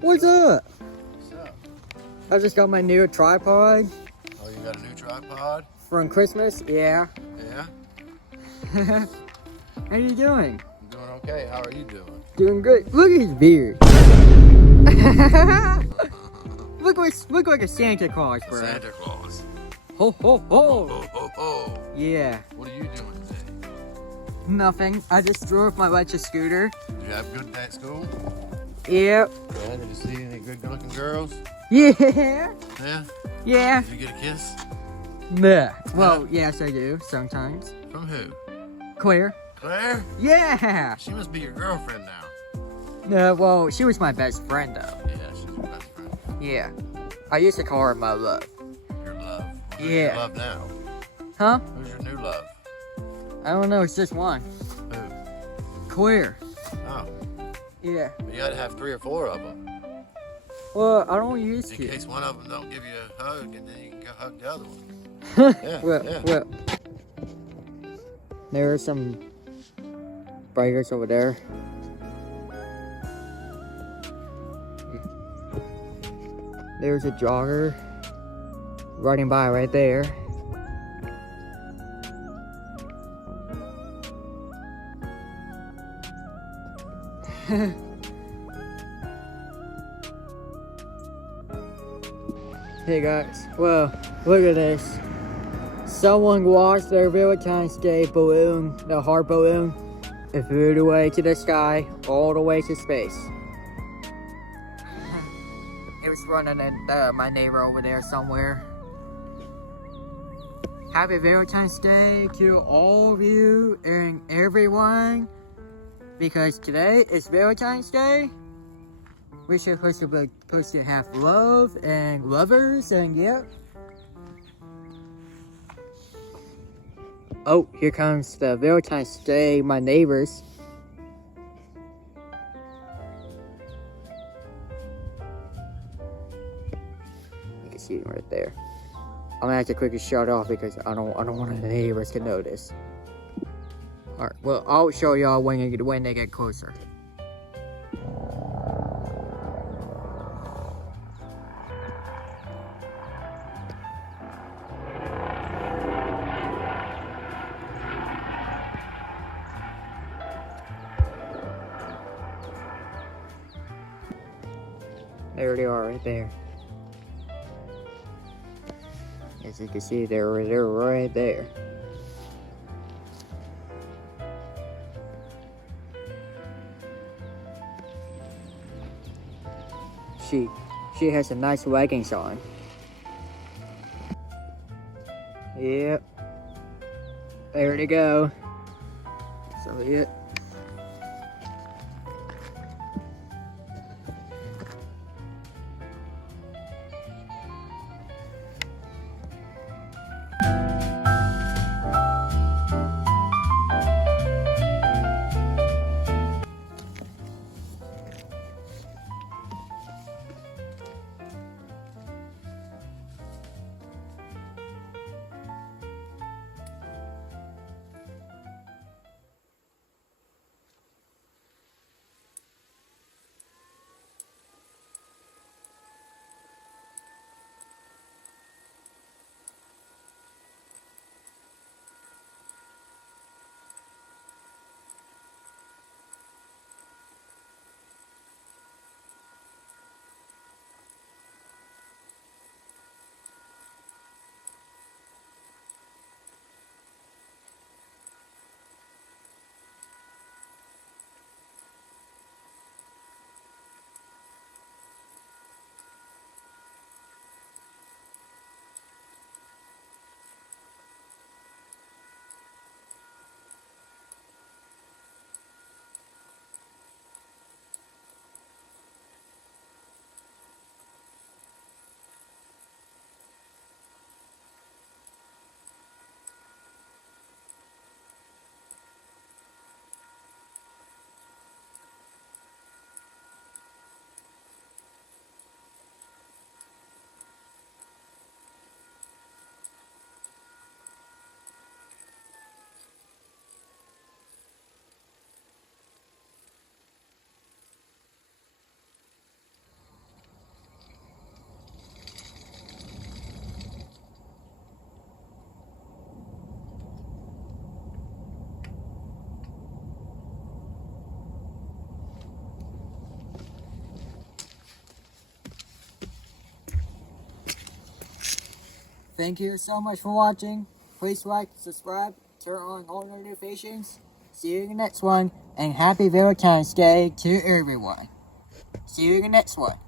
What's up? What's up? I just got my new tripod Oh, you got a new tripod? from Christmas. Yeah. Yeah? How you doing? I'm doing okay. How are you doing? Doing good. Look at his beard. look like a Santa Claus, bro. Santa Claus. Ho ho ho. Ho, ho, ho. Yeah. What are you doing today? Nothing. I just drove my electric scooter. Did you have a good day at school? Yep. Yeah, did you see any good looking girls? Yeah. Yeah? Yeah. Did you get a kiss? Nah. Well, yes, I do sometimes. From who? Claire. Claire? Yeah. She must be your girlfriend now. No, well, she was my best friend though. Yeah, she's your best friend. Yeah. I used to call her my love. Your love. Who's Yeah. your love now? Huh? Who's your new love? I don't know. It's just one. Who? Claire. Oh. Yeah. You gotta have 3 or 4 of them. Well, I don't use In to. case one of them don't give you a hug, and then you can go hug the other one. Yeah, yeah. Well. There are some bikers over there. There's a jogger riding by right there. Hey guys, well, look at this. Someone lost their Valentine's Day balloon, the heart balloon. It flew away to the sky, all the way to space. It was running at my neighbor over there somewhere. Happy Valentine's Day to all of you and everyone. Because today is Valentine's Day. We're supposed to have love and lovers and yeah. Oh, here comes the Valentine's Day, my neighbors. You can see them right there. I'm gonna have to quickly shut off because I don't want the neighbors to notice. Alright, well, I'll show y'all when they get closer. There they are right there. As you can see, they're right there. She has a nice leggings on. Yep. There they go. So yeah. thank you so much for watching. Please like, subscribe, turn on all notifications. See you in the next one, and happy Valentine's Day to everyone. See you in the next one.